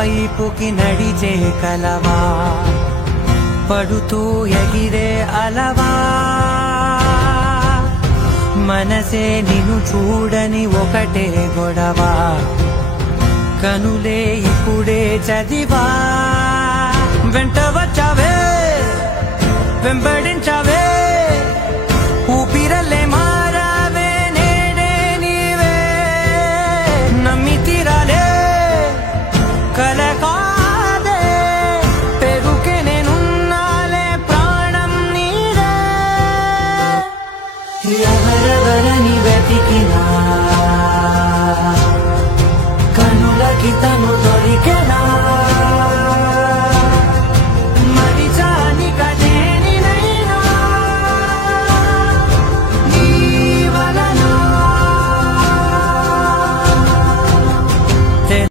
వైపుకి నడిచే కలవా పడుతూ ఎగిరే అలవా మనసే నిన్ను చూడని ఒకటే గొడవ కనులే ఇప్పుడే చదివా వెంట వచ్చావే వెంబడించావే ఊపిరల్లే మారావే నేడే నీవే నమ్మి తీరాలే కల కాదే పెరుకే నేనున్నాలే ప్రాణం నీదే ఎవరెవరని వెతికినా కనులకి తను దొరికే